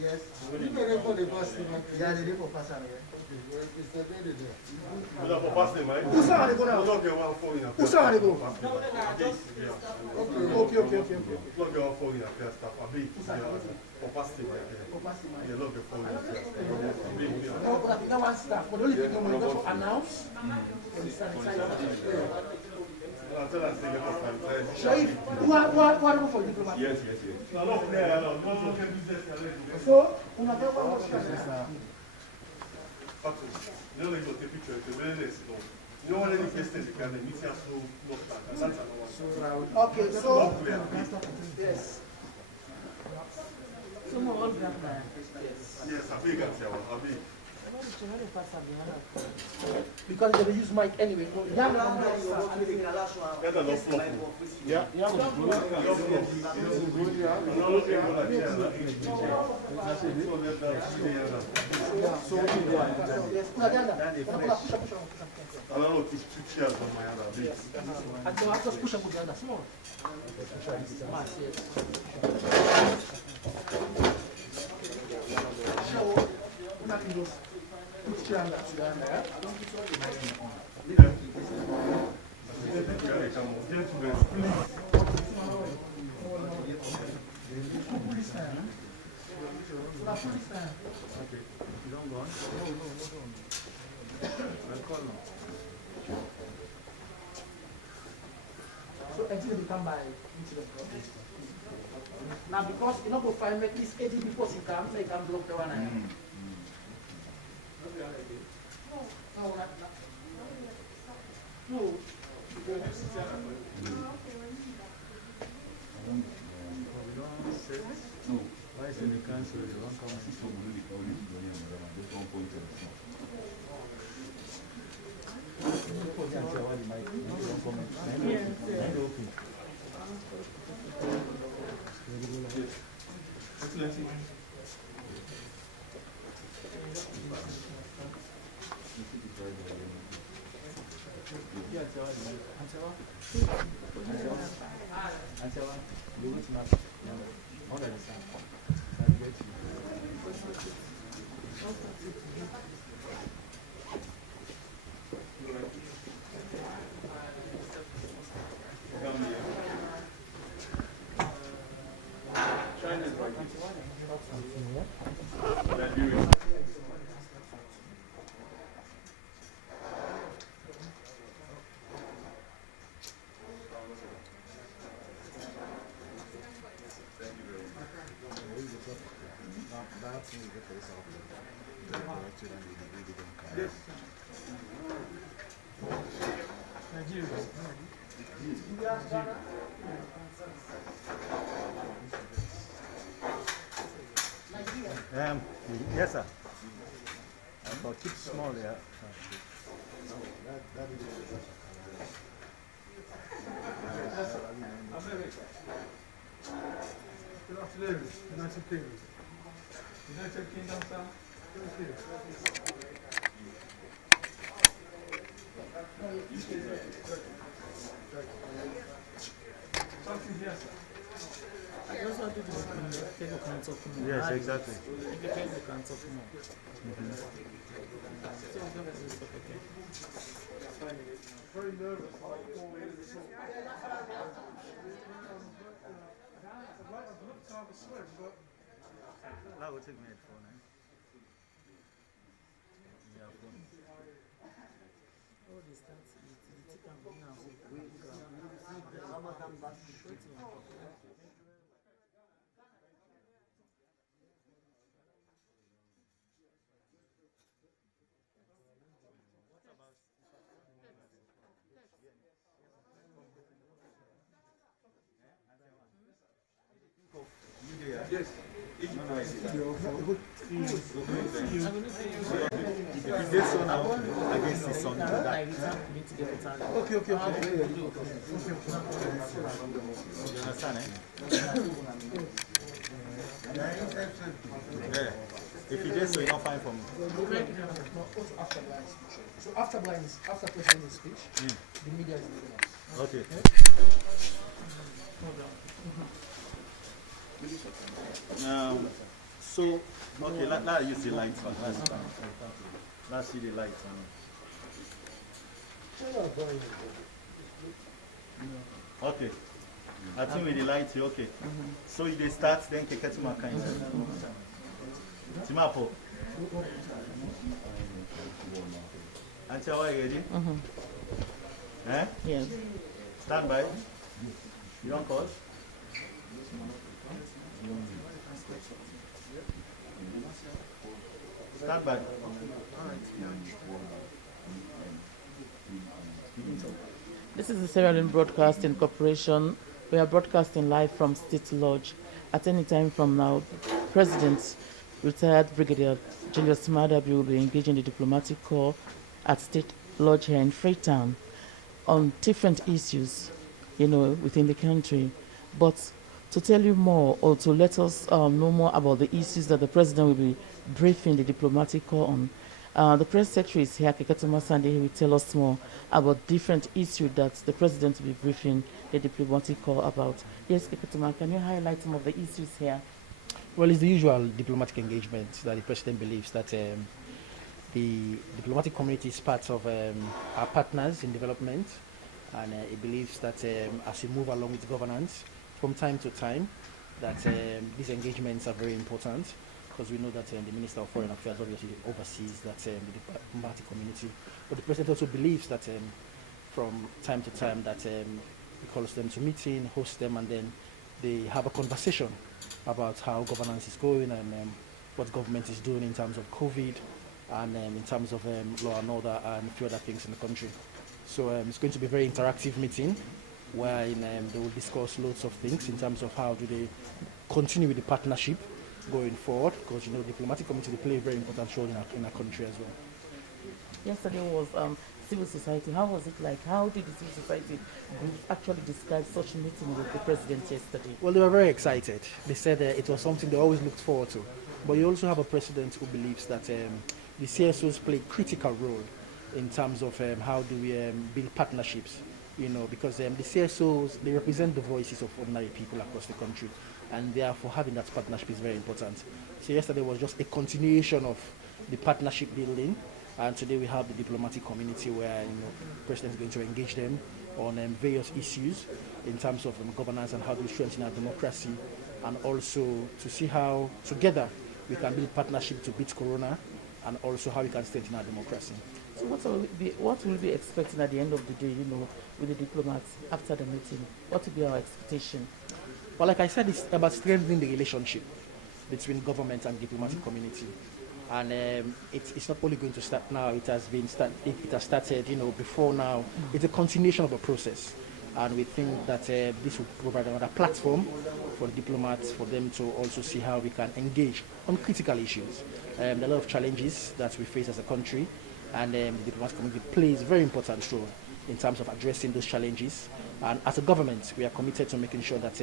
Yes. Yeah, they for pass away. Yes. So, una vez vamos a you don't take picture, it's very nice. You don't want any questions, you can meet us okay, so yes. Yes, I big at you. Because they use mic anyway. Yeah. So until they come by incident. Now because you know go find make this 80 before you can block the one. No. Why is in the council? You don't come and see somebody who is going on this 2. Yes, sir. But keep small there. Good afternoon, United Kingdom. United Kingdom, sir. Something here, sir. I also want to do take a council from Yes, exactly. Take the council from Very nervous. I'd love to have a swim, but That will take me at 4 now. Yeah, all this stuff. yes. If you get so now against the sun, Okay. you understand, eh? Yeah. If you just so you don't find for me. No, also after blind speech. So after president's speech, the media is leaving us. Okay. So okay, let's use the lights. Let's see the lights. Okay. I think with the lights, okay. So if they start, then Keketuma kind of. Timapo. Until are you ready? Eh? Yes. Stand by. You don't call? Stand by. This is the Sierra Leone Broadcasting Corporation. We are broadcasting live from State Lodge. At any time from now, President, retired Brigadier Julius Madabi will be engaging the diplomatic corps at State Lodge here in Freetown on different issues, within the country. But to tell you more or to let us know more about the issues that the President will be briefing the diplomatic corps on, the press secretary is here, Keketuma Sunday. He will tell us more about different issues that the President will be briefing the diplomatic corps about. Yes, Keketuma, can you highlight some of the issues here? Well, it's the usual diplomatic engagement that the President believes that the diplomatic community is part of our partners in development, and he believes that as we move along with governance from time to time, that these engagements are very important, because we know that the Minister of Foreign Affairs obviously oversees that the diplomatic community. But the President also believes that from time to time that he calls them to meeting, hosts them, and then they have a conversation about how governance is going and what government is doing in terms of COVID and in terms of law and order and a few other things in the country. So it's going to be a very interactive meeting where they will discuss loads of things in terms of how do they continue with the partnership going forward, because diplomatic community, they play a very important role in our country as well. Yesterday was civil society. How was it like? How did the civil society group actually describe such a meeting with the President yesterday? Well, they were very excited. They said it was something they always looked forward to. But you also have a president who believes that the CSOs play a critical role in terms of how do we build partnerships, because the CSOs, they represent the voices of ordinary people across the country, and therefore having that partnership is very important. So yesterday was just a continuation of the partnership building, and today we have the diplomatic community where the President is going to engage them on various issues in terms of governance and how to strengthen our democracy, and also to see how together we can build partnership to beat Corona, and also how we can strengthen our democracy. So what will we be expecting at the end of the day, with the diplomats after the meeting? What will be our expectation? Well, like I said, it's about strengthening the relationship between government and diplomatic community. And it's not only going to start now, it has started, before now. It's a continuation of a process. And we think that this will provide another platform for the diplomats, for them to also see how we can engage on critical issues. There are a lot of challenges that we face as a country, and the diplomatic community plays a very important role in terms of addressing those challenges. And as a government, we are committed to making sure that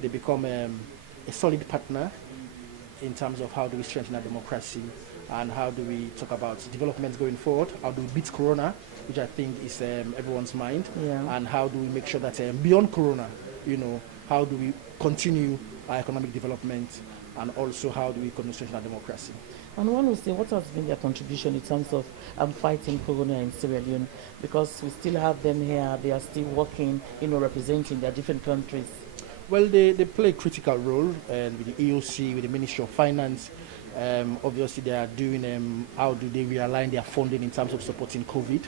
they become a solid partner in terms of how do we strengthen our democracy, and how do we talk about development going forward, how do we beat Corona, which I think is everyone's mind, and how do we make sure that beyond Corona, how do we continue our economic development, and also how do we continue to strengthen our democracy. And one will say, what has been their contribution in terms of fighting Corona in Sierra Leone? Because we still have them here, they are still working, representing their different countries. Well, they play a critical role with the EOC, with the Ministry of Finance. Obviously, they are doing how do they realign their funding in terms of supporting COVID.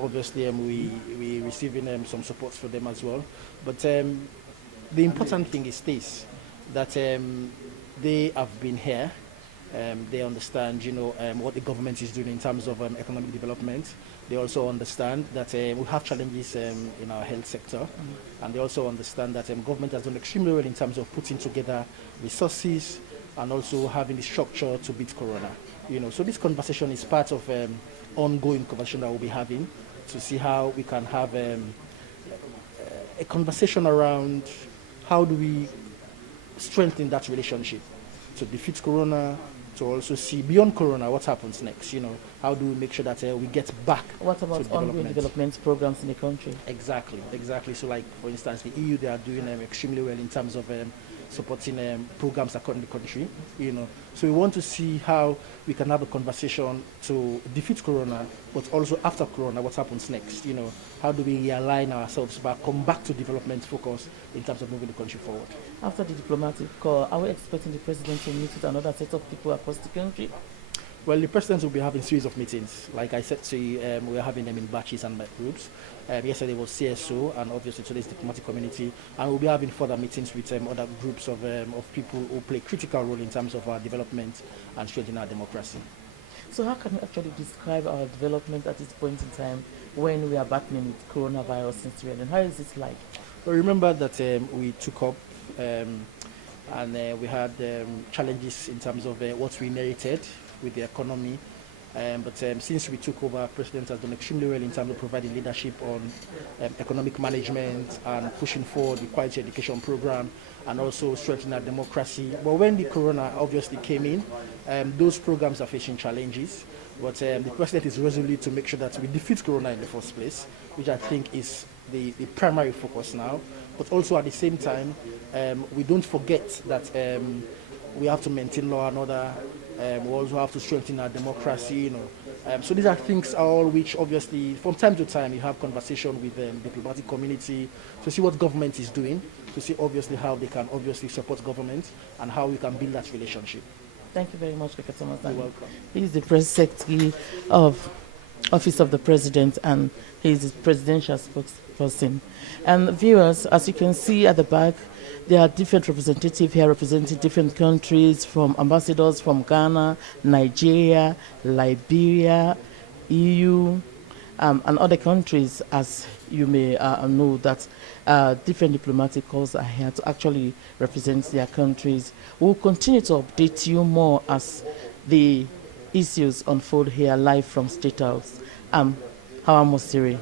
Obviously, we receiving some support for them as well. But the important thing is this, that they have been here. They understand, what the government is doing in terms of economic development. They also understand that we have challenges in our health sector, and they also understand that government has done extremely well in terms of putting together resources and also having the structure to beat Corona. So this conversation is part of ongoing conversation that we'll be having to see how we can have a conversation around how do we strengthen that relationship to defeat Corona, to also see beyond Corona what happens next. How do we make sure that we get back What about to ongoing development programs in the country? Exactly. So, like for instance, the EU, they are doing extremely well in terms of supporting programs across the country. So we want to see how we can have a conversation to defeat Corona, but also after Corona, what happens next? How do we realign ourselves back, come back to development focus in terms of moving the country forward? After the diplomatic call, are we expecting the president to meet with another set of people across the country? Well, the president will be having a series of meetings. Like I said to you, we're having them in batches and groups. Yesterday was CSO, and obviously today's diplomatic community. And we'll be having further meetings with other groups of people who play a critical role in terms of our development and strengthening our democracy. So how can we actually describe our development at this point in time when we are battling with coronavirus in Sierra Leone? How is it like? Well, remember that we took up and we had challenges in terms of what we inherited with the economy. But since we took over, President has done extremely well in terms of providing leadership on economic management and pushing forward the quality education program and also strengthening our democracy. But when the corona obviously came in, those programs are facing challenges. But the president is resolute to make sure that we defeat corona in the first place, which I think is the primary focus now. But also at the same time, we don't forget that we have to maintain law and order. We also have to strengthen our democracy, So these are things all which obviously from time to time you have conversation with the diplomatic community to see what government is doing, to see obviously how they can obviously support government and how we can build that relationship. Thank you very much, Dr. Thomas. You're welcome. He is the press secretary of Office of the President and he is the presidential spokesperson. And viewers, as you can see at the back, there are different representatives here representing different countries, from ambassadors from Ghana, Nigeria, Liberia, EU, and other countries, as you may know that different diplomatic corps are here to actually represent their countries. We'll continue to update you more as the issues unfold here live from State House. Hawa Mosiri.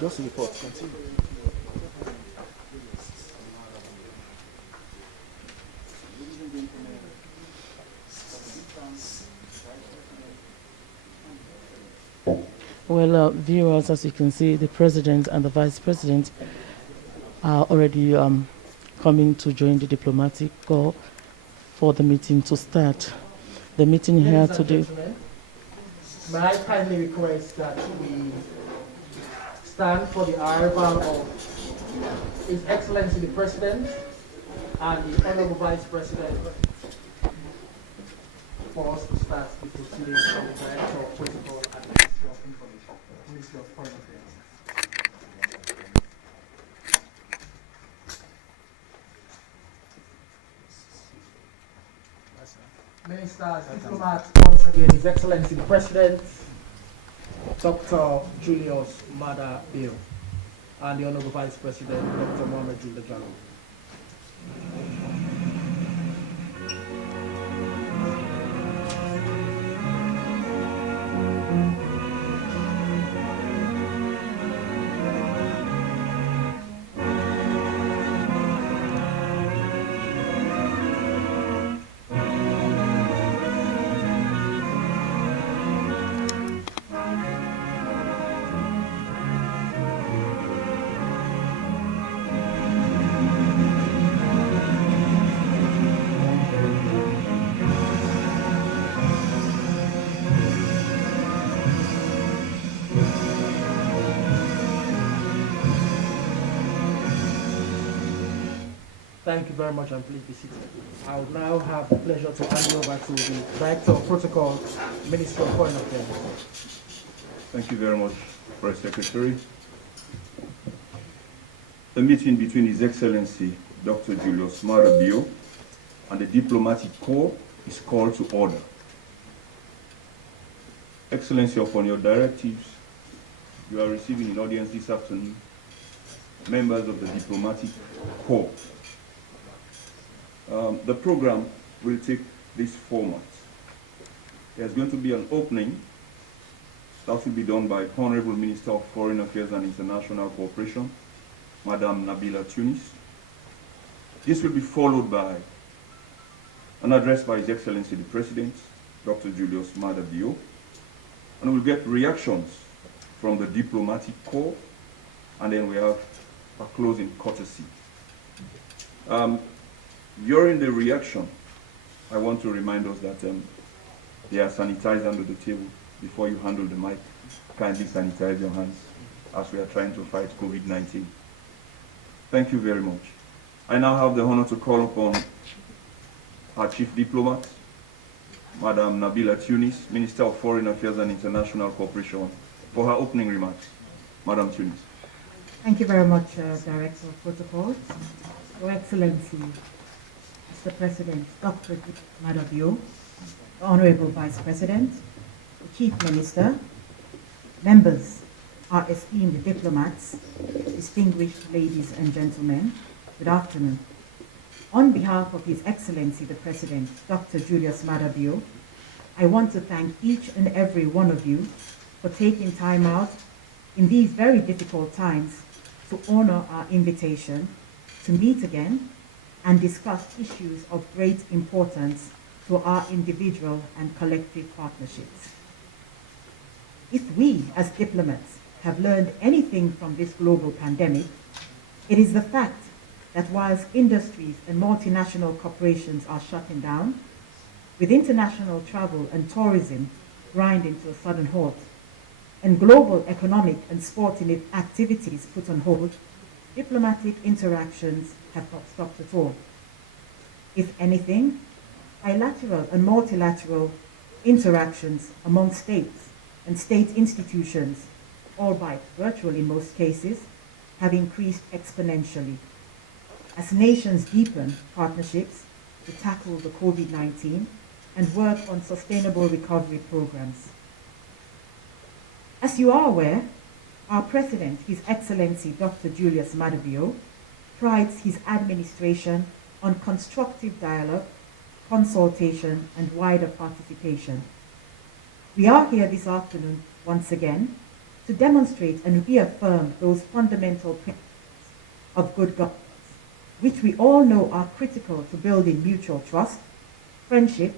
Just report, continue. Well, viewers, as you can see, the president and the vice president are already coming to join the diplomatic corps for the meeting to start. The meeting here today. May I kindly request that we stand for the arrival of His Excellency the President and the Honorable Vice President for us to start the proceedings from the ministers, diplomats, once again, His Excellency the President, Dr. Julius Maada Bio, and the Honorable Vice President, Dr. Mohamed Junda Jallow. Thank you very much, and please be seated. I will now have the pleasure to hand you over to the Director of Protocol, Minister of Foreign Affairs. Thank you very much, Press Secretary. The meeting between His Excellency Dr. Julius Maada Bio and the Diplomatic Corps is called to order. Excellency, upon your directives, you are receiving in audience this afternoon members of the Diplomatic Corps. The program will take this format. There's going to be an opening that will be done by Honorable Minister of Foreign Affairs and International Cooperation, Madam Nabila Tunis. This will be followed by an address by His Excellency the President, Dr. Julius Maada Bio, and we'll get reactions from the Diplomatic Corps, and then we have a closing courtesy. During the reaction, I want to remind us that there are sanitizers under the table. Before you handle the mic, kindly sanitize your hands as we are trying to fight COVID-19. Thank you very much. I now have the honor to call upon our Chief Diplomat, Madam Nabila Tunis, Minister of Foreign Affairs and International Cooperation, for her opening remarks. Madam Tunis. Thank you very much, Director of Protocol. Your Excellency, Mr. President, Dr. Maada Bio, the Honorable Vice President, the Chief Minister, members, our esteemed diplomats, distinguished ladies and gentlemen, good afternoon. On behalf of His Excellency the President, Dr. Julius Maada Bio, I want to thank each and every one of you for taking time out in these very difficult times to honor our invitation to meet again and discuss issues of great importance to our individual and collective partnerships. If we, as diplomats, have learned anything from this global pandemic, it is the fact that whilst industries and multinational corporations are shutting down, with international travel and tourism grinding to a sudden halt, and global economic and sporting activities put on hold, diplomatic interactions have not stopped at all. If anything, bilateral and multilateral interactions among states and state institutions, albeit virtual in most cases, have increased exponentially as nations deepen partnerships to tackle the COVID-19 and work on sustainable recovery programs. As you are aware, our President, His Excellency Dr. Julius Maada Bio, prides his administration on constructive dialogue, consultation, and wider participation. We are here this afternoon, once again, to demonstrate and reaffirm those fundamental principles of good governance, which we all know are critical to building mutual trust, friendship,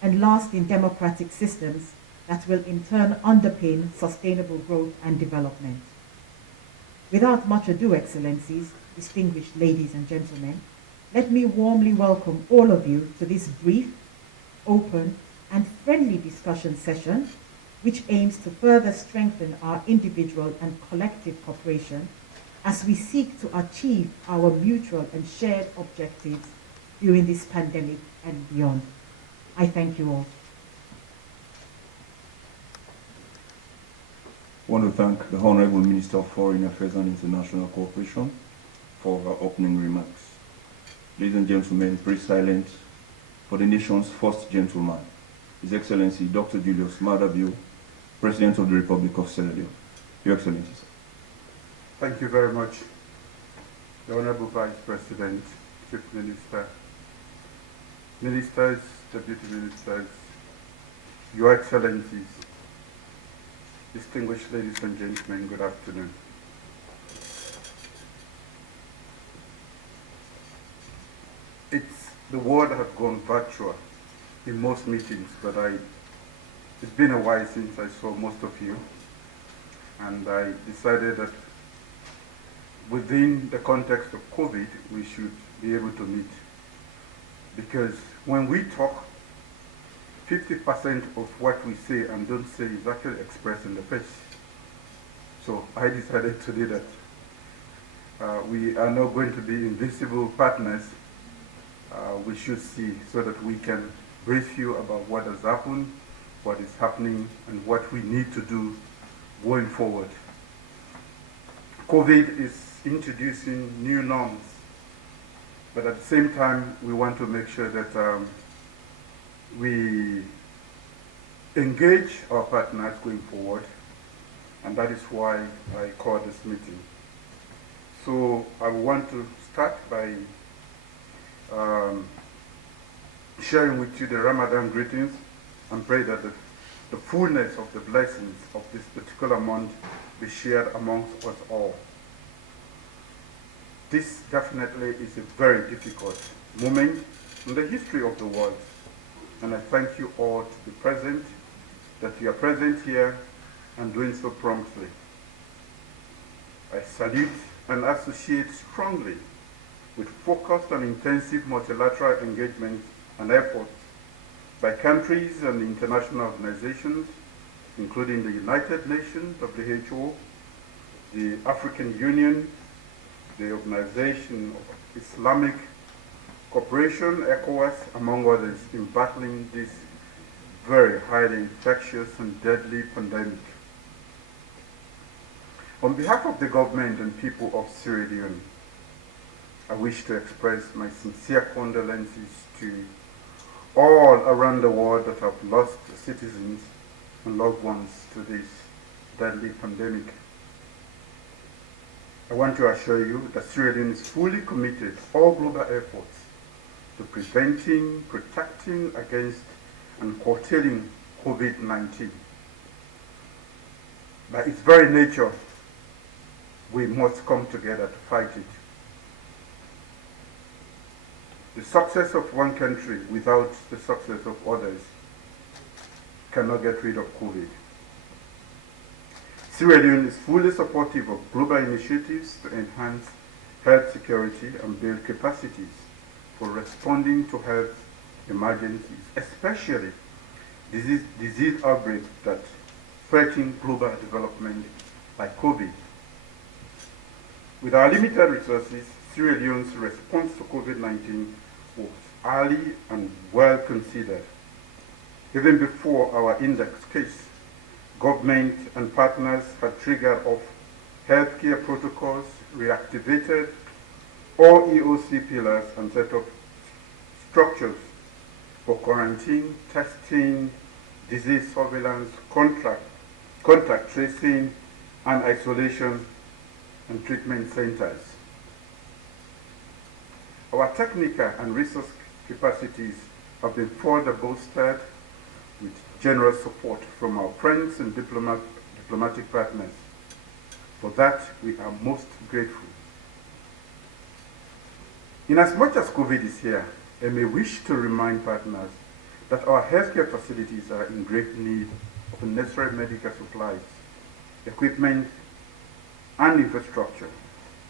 and lasting democratic systems that will in turn underpin sustainable growth and development. Without much ado, Excellencies, distinguished ladies and gentlemen, let me warmly welcome all of you to this brief, open, and friendly discussion session, which aims to further strengthen our individual and collective cooperation as we seek to achieve our mutual and shared objectives during this pandemic and beyond. I thank you all. I want to thank the Honorable Minister of Foreign Affairs and International Cooperation for her opening remarks. Ladies and gentlemen, please silence for the nation's first gentleman. His Excellency Dr. Julius Maada Bio, President of the Republic of Sierra Leone. Your Excellency, sir. Thank you very much, the Honorable Vice President, Chief Minister, Ministers, Deputy Ministers, Your Excellencies, distinguished ladies and gentlemen, good afternoon. The world has gone virtual in most meetings, but it's been a while since I saw most of you, and I decided that within the context of COVID, we should be able to meet. Because when we talk, 50% of what we say and don't say is actually expressed in the face. So I decided today that we are not going to be invisible partners. We should see so that we can brief you about what has happened, what is happening, and what we need to do going forward. COVID is introducing new norms, but at the same time, we want to make sure that we engage our partners going forward, and that is why I called this meeting. So I want to start by sharing with you the Ramadan greetings and pray that the fullness of the blessings of this particular month be shared amongst us all. This definitely is a very difficult moment in the history of the world, and I thank you all to be present, that you are present here and doing so promptly. I salute and associate strongly with focused and intensive multilateral engagement and efforts by countries and international organizations, including the United Nations, WHO, the African Union, the Organization of Islamic Cooperation, ECOWAS, among others, in battling this very highly infectious and deadly pandemic. On behalf of the government and people of Sierra Leone, I wish to express my sincere condolences to all around the world that have lost citizens and loved ones to this deadly pandemic. I want to assure you that Sierra Leone is fully committed to all global efforts to preventing, protecting against, and curtailing COVID-19. By its very nature, we must come together to fight it. The success of one country without the success of others cannot get rid of COVID. Sierra Leone is fully supportive of global initiatives to enhance health security and build capacities for responding to health emergencies, especially disease outbreaks that threaten global development like COVID. With our limited resources, Sierra Leone's response to COVID-19 was early and well considered. Even before our index case, government and partners had triggered off healthcare protocols, reactivated all EOC pillars, and set up structures for quarantine, testing, disease surveillance, contact tracing, and isolation and treatment centers. Our technical and resource capacities have been further bolstered with generous support from our friends and diplomatic partners. For that, we are most grateful. Inasmuch as COVID is here, I may wish to remind partners that our healthcare facilities are in great need of necessary medical supplies, equipment, and infrastructure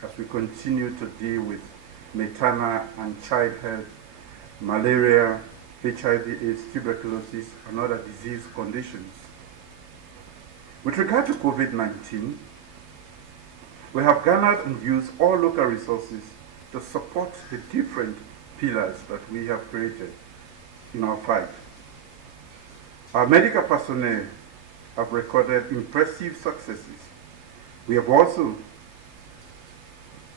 as we continue to deal with maternal and child health, malaria, HIV/AIDS, tuberculosis, and other disease conditions. With regard to COVID-19, we have garnered and used all local resources to support the different pillars that we have created in our fight. Our medical personnel have recorded impressive successes. We have also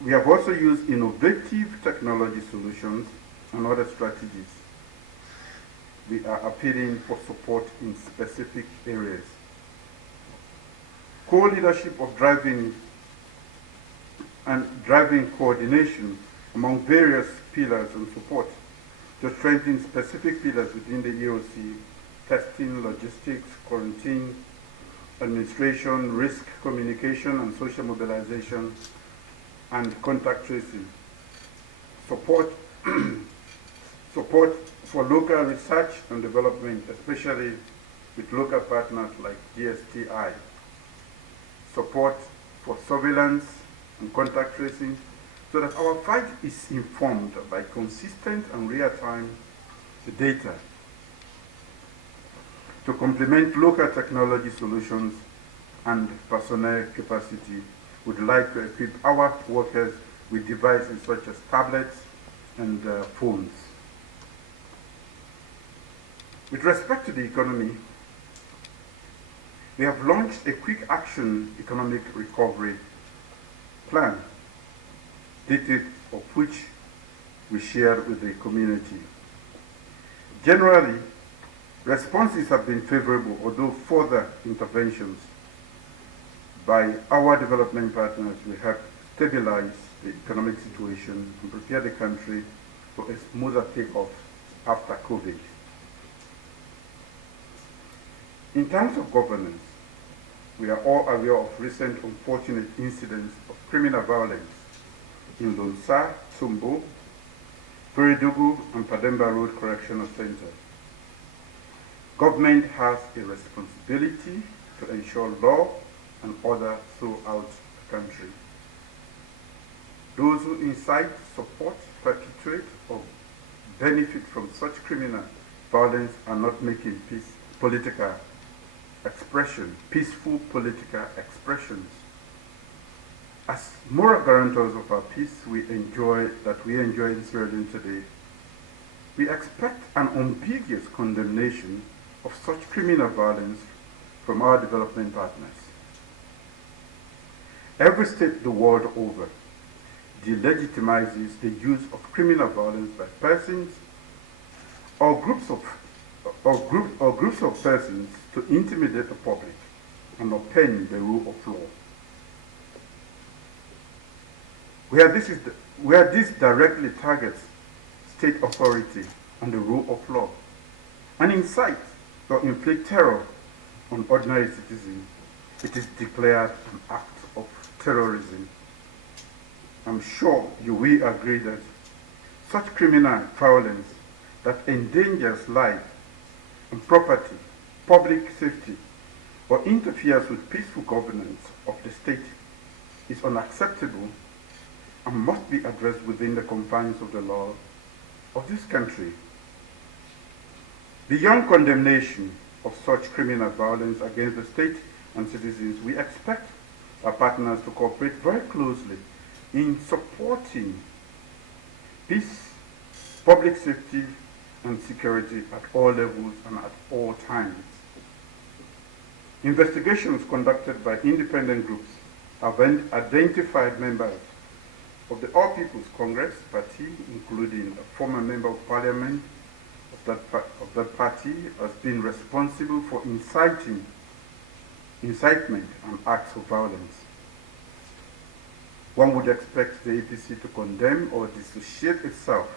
used innovative technology solutions and other strategies. we are appealing for support in specific areas. Co-leadership of driving coordination among various pillars and support to strengthen specific pillars within the EOC: testing, logistics, quarantine, administration, risk communication and social mobilization, and contact tracing. Support for local research and development, especially with local partners like GSTI. Support for surveillance and contact tracing, so that our fight is informed by consistent and real-time data. To complement local technology solutions and personnel capacity, we'd like to equip our workers with devices such as tablets and phones. With respect to the economy, we have launched a quick action economic recovery plan, details of which we shared with the community. Generally, responses have been favorable, although further interventions by our development partners will help stabilize the economic situation and prepare the country for a smoother takeoff after COVID. In terms of governance, we are all aware of recent unfortunate incidents of criminal violence in Lonsa, Sumbo, Peridugu, and Pademba Road Correctional Center. Government has a responsibility to ensure law and order throughout the country. Those who incite, support, perpetrate, or benefit from such criminal violence are not making peaceful political expressions. As moral guarantors of our peace we enjoy in Sierra Leone today, we expect an unambiguous condemnation of such criminal violence from our development partners. Every state the world over delegitimizes the use of criminal violence by persons or groups of persons to intimidate the public and upend the rule of law. Where this directly targets state authority and the rule of law, and incite or inflict terror on ordinary citizens, it is declared an act of terrorism. I'm sure you will agree that such criminal violence that endangers life and property, public safety, or interferes with peaceful governance of the state is unacceptable and must be addressed within the confines of the law of this country. Beyond condemnation of such criminal violence against the state and citizens, we expect our partners to cooperate very closely in supporting peace, public safety, and security at all levels and at all times. Investigations conducted by independent groups have identified members of the All People's Congress Party, including a former member of parliament of that party, as being responsible for incitement and acts of violence. One would expect the APC to condemn or dissociate itself